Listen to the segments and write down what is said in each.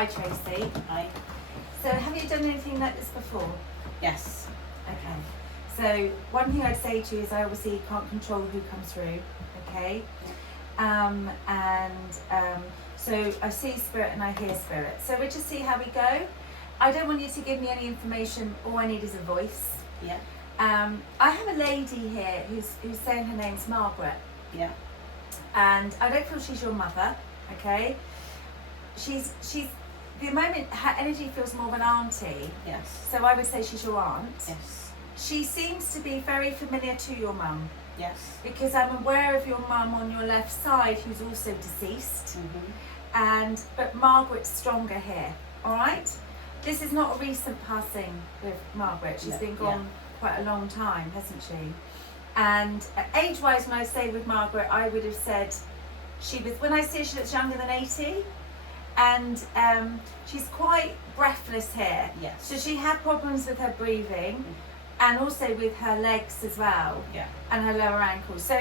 Hi Tracy. Hi. So have you done anything like this before? Yes. Okay. So one thing I'd say to you is I obviously can't control who comes through, okay? So I see spirit and I hear spirit. So we'll just see how we go. I don't want you to give me any information. All I need is a voice. Yeah. I have a lady here who's saying her name's Margaret. Yeah. And I don't feel she's your mother, okay? She's the moment her energy feels more of an auntie. Yes. So I would say she's your aunt. Yes. She seems to be very familiar to your mum. Yes. Because I'm aware of your mum on your left side who's also deceased. But Margaret's stronger here, all right? This is not a recent passing with Margaret. She's been gone quite a long time, hasn't she? And age-wise, when I say with Margaret, I would have said when I say she looks younger than 80, and she's quite breathless here. Yes. So she had problems with her breathing, and also with her legs as well, and her lower ankles. So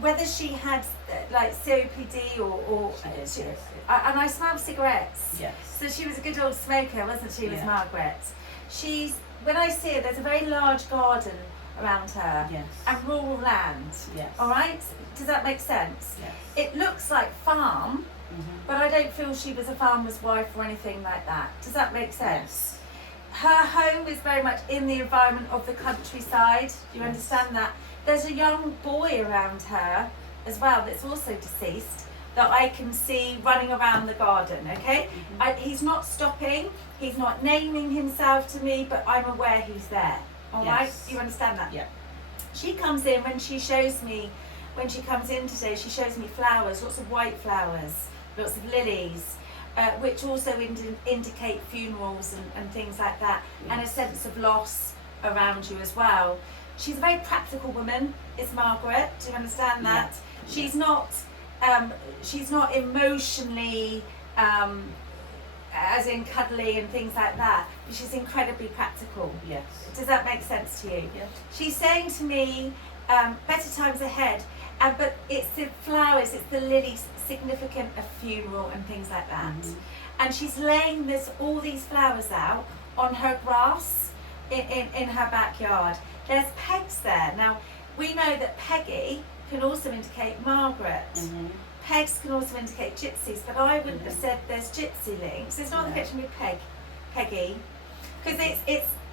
whether she had like COPD or She did, yes. And I smelled cigarettes. Yes. So she was a good old smoker, wasn't she? Was Yeah. Margaret? When I see her, there's a very large garden around her, Yes. and rural land. Yes. All right. Does that make sense? Yes. It looks like farm, but I don't feel she was a farmer's wife or anything like that. Does that make sense? Yes. Her home is very much in the environment of the countryside. Do you understand that? There's a young boy around her as well that's also deceased that I can see running around the garden, okay? He's not stopping, he's not naming himself to me, but I'm aware he's there, all right? You understand that? Yeah. She comes in, when she comes in today, she shows me flowers, lots of white flowers, lots of lilies, which also indicate funerals and things like that, and a sense of loss around you as well. She's a very practical woman, is Margaret. Do you understand that? Yeah. She's not emotionally, as in cuddly and things like that. But she's incredibly practical. Yes. Does that make sense to you? Yes. She's saying to me, better times ahead. But it's the flowers, it's the lilies, significant of funeral and things like that. And she's laying all these flowers out on her grass in her backyard. There's pegs there. Now, we know that Peggy can also indicate Margaret. Pegs can also indicate gypsies, but I wouldn't have said there's gypsy links. It's not the connection with Peggy, because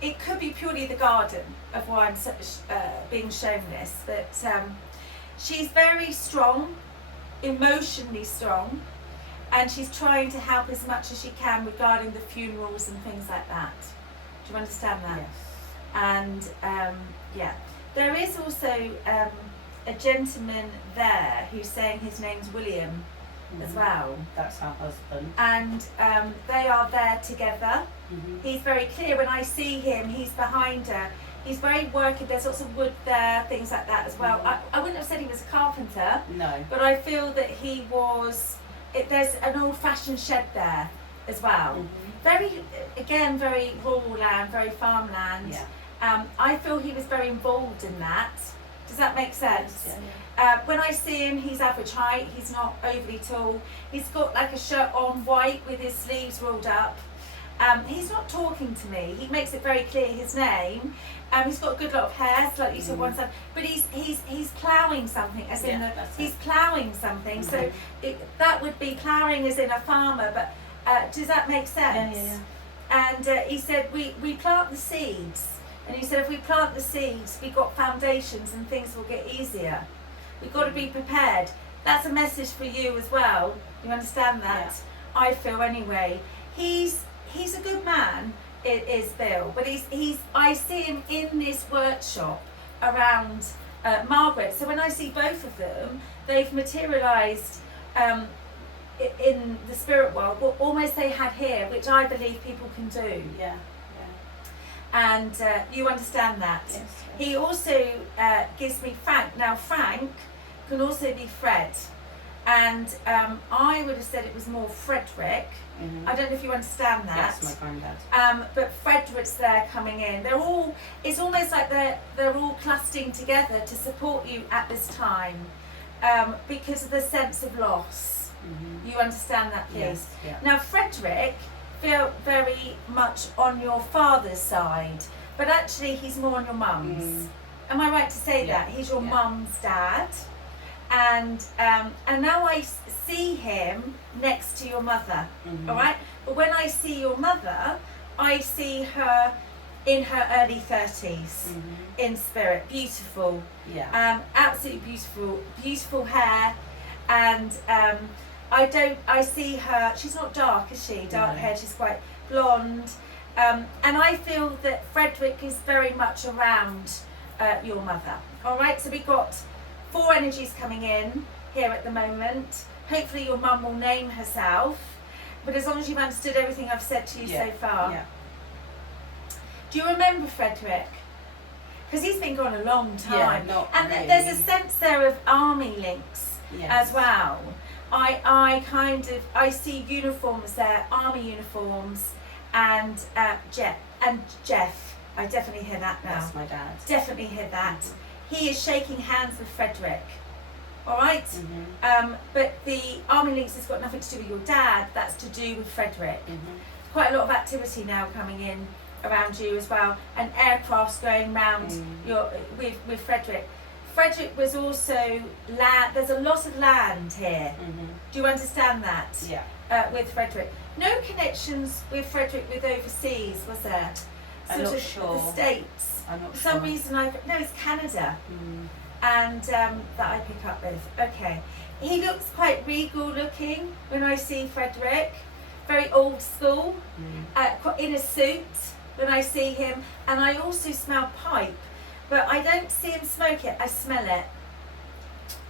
it could be purely the garden of why I'm being shown this. But she's very strong, emotionally strong, and she's trying to help as much as she can regarding the funerals and things like that. Do you understand that? Yes. And there is also a gentleman there who's saying his name's William as well. That's her husband. And they are there together. He's very clear. When I see him, he's behind her. He's very working. There's lots of wood there, things like that as well. I wouldn't have said he was a carpenter. No. But I feel that he was. There's an old-fashioned shed there as well. Very rural land, very farmland. Yeah. I feel he was very involved in that. Does that make sense? Yeah. When I see him, he's average height. He's not overly tall. He's got like a shirt on white with his sleeves rolled up. He's not talking to me. He makes it very clear his name. He's got a good lot of hair, slightly to one side, but he's ploughing something, as in he's ploughing something. So that would be ploughing as in a farmer. But does that make sense? Yeah. And he said we plant the seeds, and he said if we plant the seeds, we got foundations and things will get easier. We've got to be prepared. That's a message for you as well. You understand that? Yeah. I feel anyway. He's a good man, it is Bill, but I see him in this workshop around Margaret. So when I see both of them, they've materialised in the spirit world what almost they had here, which I believe people can do. Yeah. And you understand that. Yes. He also gives me Frank. Now Frank can also be Fred. And I would have said it was more Frederick. I don't know if you understand that. Yes, my granddad. But Frederick's there coming in. It's almost like they're all clustering together to support you at this time because of the sense of loss. Mhm. You understand that, please? Yes. Yeah. Now, Frederick feel very much on your father's side, but actually he's more on your mum's. Am I right to say Yeah. that? He's your Yeah. mum's dad. And now I see him next to your mother, Mhm. all right? But when I see your mother, I see her in her early 30s, Mhm. in spirit, beautiful, Yeah. absolutely beautiful, beautiful hair, and I see her, she's not dark, is she? Dark No. hair, she's quite blonde, and I feel that Frederick is very much around your mother, all right? So we've got 4 energies coming in here at the moment. Hopefully your mum will name herself, but as long as you've understood everything I've said to you so far. Yeah. Do you remember Frederick? Because he's been gone a long time. Yeah, not And really. there's a sense there of army links Yes. as well. I see uniforms there, army uniforms, and Jeff. I definitely hear that now. That's my dad. Definitely hear that. He is shaking hands with Frederick. All right? Mhm. But the army links has got nothing to do with your dad. That's to do with Frederick. Mhm. Quite a lot of activity now coming in around you as well, and aircrafts going round with Frederick. Frederick was also land. There's a lot of land here. Mhm. Do you understand that? Yeah. With Frederick, no connections with Frederick with overseas, was there? I'm Sort not of sure. the States. I'm not For sure. some reason, it's Canada, Mm. and that I pick up with. Okay, he looks quite regal looking when I see Frederick, very old school, in a suit when I see him, and I also smell pipe, but I don't see him smoke it. I smell it.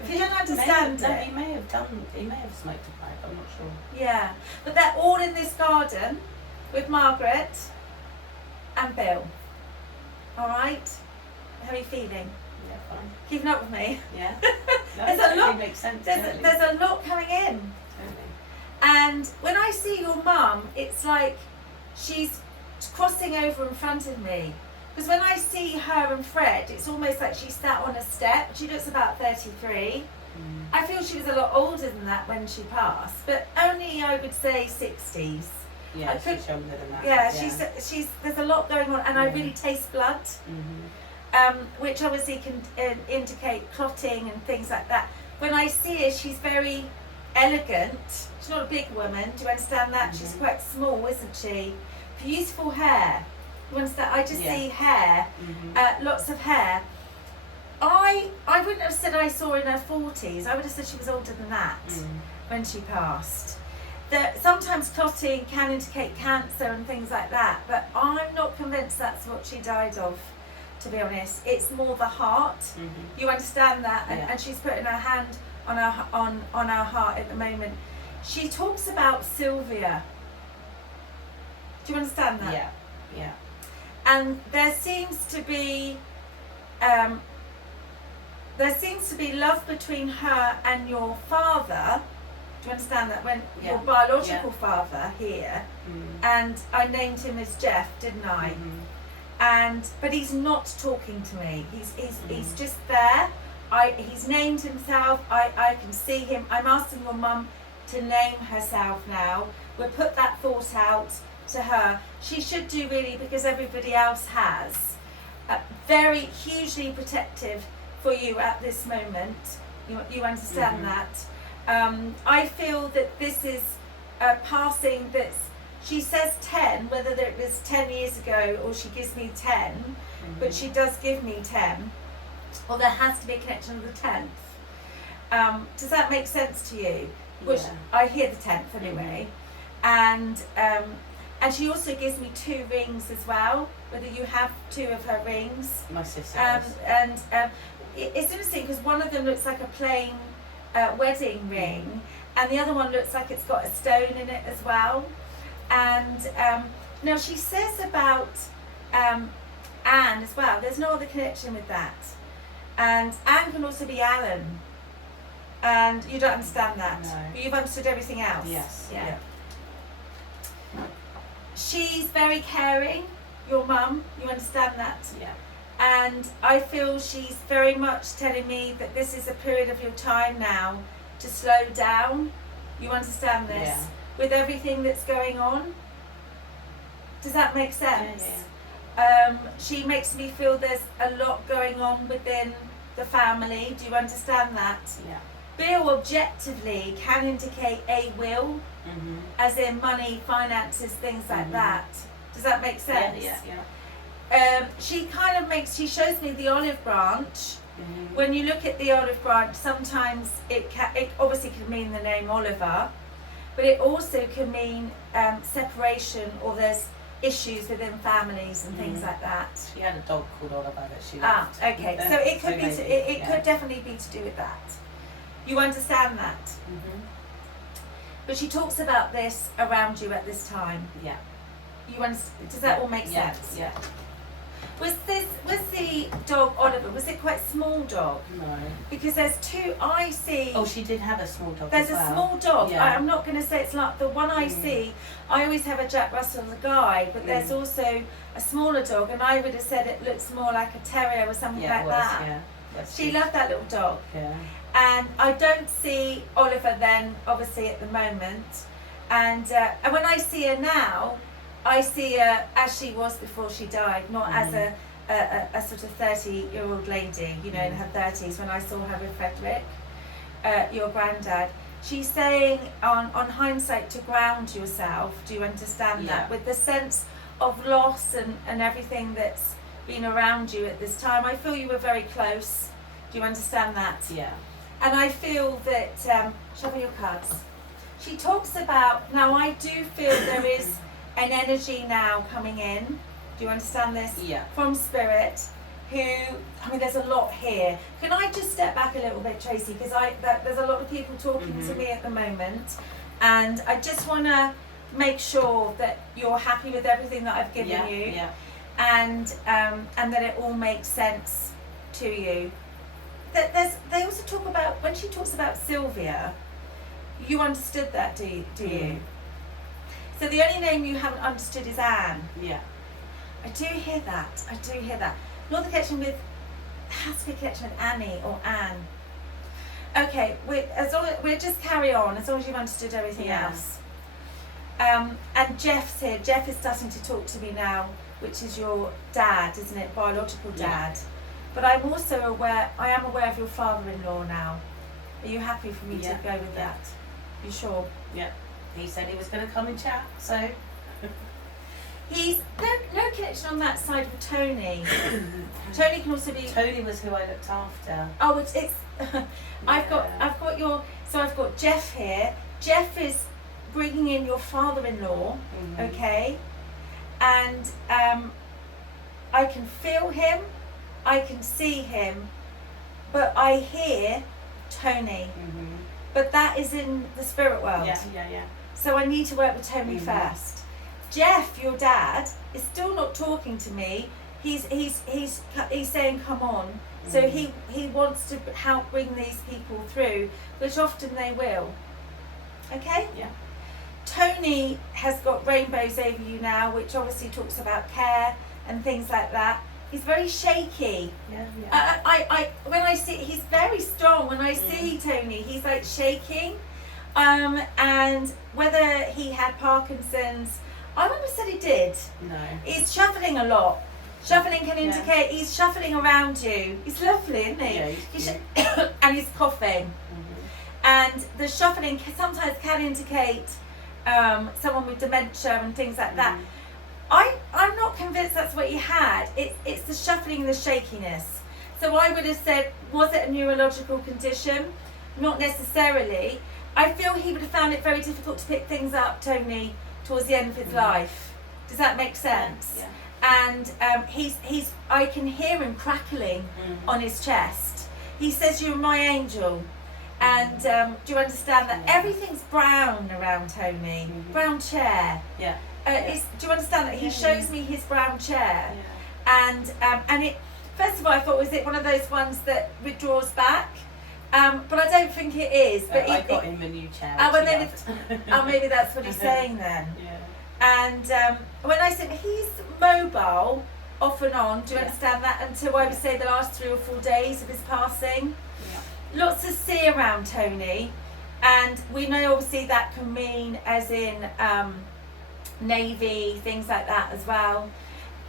If you don't understand No, it, he may have done. He may have smoked a pipe. I'm not sure. yeah, but they're all in this garden with Margaret and Bill. All right, how are you feeling? Yeah, fine. Keeping up with me? Yeah. No, There's it a totally lot- makes sense. There's totally. a lot coming in. Totally. And when I see your mum, it's like she's crossing over in front of me. Because when I see her and Fred, it's almost like she's sat on a step. She looks about 33. Mm. I feel she was a lot older than that when she passed, but only, I would say, 60s. Yeah, I could- she's younger than that. Yeah, she's. There's a lot going on, and I Yeah. really taste blood, Mhm. which obviously can indicate clotting and things like that. When I see her, she's very elegant. She's not a big woman. Do you understand that? She's Mhm. quite small, isn't she? Beautiful hair. You understand? I just Yeah. see hair, Mhm. lots of hair. I wouldn't have said I saw her in her 40s. I would have said she was older than that Mm. when she passed. That sometimes clotting can indicate cancer and things like that, but I'm not convinced that's what she died of, to be honest. It's more the heart. Mhm. You understand that? Yeah. And she's putting her hand on our heart at the moment. She talks about Sylvia. Do you understand that? Yeah. Yeah. And there seems to be love between her and your father. Do you understand that? When Yeah. your biological father here, Mm. and I named him as Jeff, didn't I? Mhm. But he's not talking to me. He's Mm. just there. He's named himself. I can see him. I'm asking your mum to name herself now. We'll put that thought out to her. She should do, really, because everybody else has. Very hugely protective for you at this moment. You understand Mhm. that? I feel that this is a passing that's. She says 10, whether it was 10 years ago or she gives me 10, Mhm. but she does give me 10, or there has to be a connection with the 10th. Does that make sense to you? Which Yeah. I hear the 10th anyway. And she also gives me 2 rings as well, whether you have 2 of her rings. My sister And does. it's interesting because one of them looks like a plain wedding ring, and the other one looks like it's got a stone in it as well. And now she says about Anne as well. There's no other connection with that. And Anne can also be Alan. And you don't understand that. No. But you've understood everything else. Yes. Yeah. Yeah. She's very caring, your mum. You understand that? Yeah. And I feel she's very much telling me that this is a period of your time now to slow down. You understand this? Yeah. With everything that's going on? Does that make sense? She makes me feel there's a lot going on within the family. Do you understand that? Yeah. Bill objectively can indicate a will, as in money, finances, things like that. Does that make sense? Yeah. She shows me the olive branch. When you look at the olive branch, sometimes it obviously can mean the name Oliver, but it also can mean separation, or there's issues within families and things like that. She had a dog called Oliver that she loved. Okay. So it could be. maybe, It could definitely be to do with that. You understand that? But she talks about this around you at this time. Yeah. You understand? Does that all make sense? Yeah. Was the dog Oliver? Was it quite small dog? No. Because there's two I see. Oh, she did have a small dog. There's as a well. small dog. Yeah. I'm not going to say it's like the one I see. I always have a Jack Russell as a guide, but there's also a smaller dog, and I would have said it looks more like a terrier or something Yeah, like it was, that. Yeah. That's She good. loved that little dog. Yeah. And I don't see Oliver then, obviously, at the moment. And when I see her now, I see her as she was before she died, not as a sort of 30-year-old lady, you know, in her 30s, when I saw her with Frederick, your granddad. She's saying on hindsight to ground yourself. Do you understand that? With the sense of loss and everything that's been around you at this time. I feel you were very close. Do you understand that? Yeah. And I feel that, show me your cards. She talks about, now I do feel there is an energy now coming in. Do you understand this? Yeah. From Spirit, there's a lot here. Can I just step back a little bit, Tracy? Because there's a lot of people talking to me at the moment. And I just want to make sure that you're happy with everything that I've given you. Yeah. And that it all makes sense to you. They also talk about, when she talks about Sylvia, you understood that, do you? So the only name you haven't understood is Anne. Yeah. I do hear that. Not the connection with, has to be a connection with Annie or Anne. Okay, we'll just carry on as long as you've understood everything else. And Jeff's here. Jeff is starting to talk to me now, which is your dad, isn't it? Biological dad. But I am aware of your father-in-law now. Are you happy for me to go with that? You sure? Yeah. He said he was going to come and chat, so. He's no connection on that side with Tony. Tony can also be. Tony was who I looked after. Oh, it's. I've got Jeff here. Jeff is bringing in your father-in-law, okay, and I can feel him. I can see him, but I hear Tony. But that is in the spirit world. Yeah. So I need to work with Tony first. Jeff, your dad, is still not talking to me. He's saying come on. So he wants to help bring these people through, which often they will. Okay? Yeah. Tony has got rainbows over you now, which obviously talks about care and things like that. He's very shaky. Yeah. I when I see, he's very strong. When I see Tony, he's like shaking. And whether he had Parkinson's, I never said he did. No. He's shuffling a lot. Shuffling can indicate he's shuffling around you. He's lovely, isn't he? Yeah, he's cute. And he's coughing. And the shuffling sometimes can indicate someone with dementia and things like that. I'm not convinced that's what he had. It's the shuffling and the shakiness. So I would have said, was it a neurological condition? Not necessarily. I feel he would have found it very difficult to pick things up, Tony, towards the end of his life. Does that make sense? Yeah. And I can hear him crackling on his chest. He says, "You're my angel." And do you understand that everything's brown around Tony? Brown chair. Yeah. Do you understand that he shows me his brown chair? And it. First of all, I thought, was it one of those ones that withdraws back? But I don't think it is. But I got him a new chair. Maybe that's what he's saying then. Yeah. And when I said he's mobile, off and on, do you understand that? Until I would say the last 3 or 4 days of his passing. Yeah. Lots of sea around Tony. And we know obviously that can mean as in Navy, things like that as well.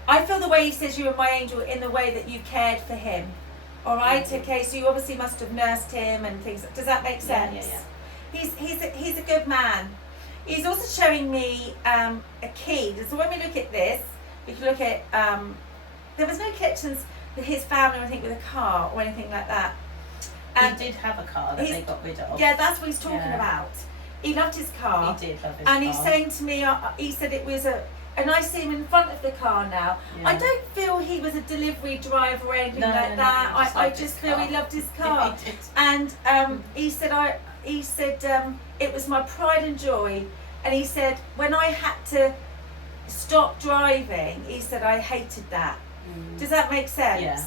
I feel the way he says you were my angel in the way that you cared for him. All right, okay, so you obviously must have nursed him and things. Does that make sense? Yeah. He's a good man. He's also showing me a key. So when we look at this, we can look at there was no connections with his family or anything with a car or anything like that. He did have a car that they got rid of. Yeah, that's what he's talking about. He loved his car. He did love his and car. he's saying to me, he said it was and I see him in front of the car now. Yeah. I don't feel he was a delivery driver or anything No, like no, that. no, I just feel he loved his car. He did. And he said it was my pride and joy. And he said when I had to stop driving, he said I hated that. Does that make sense? Yeah.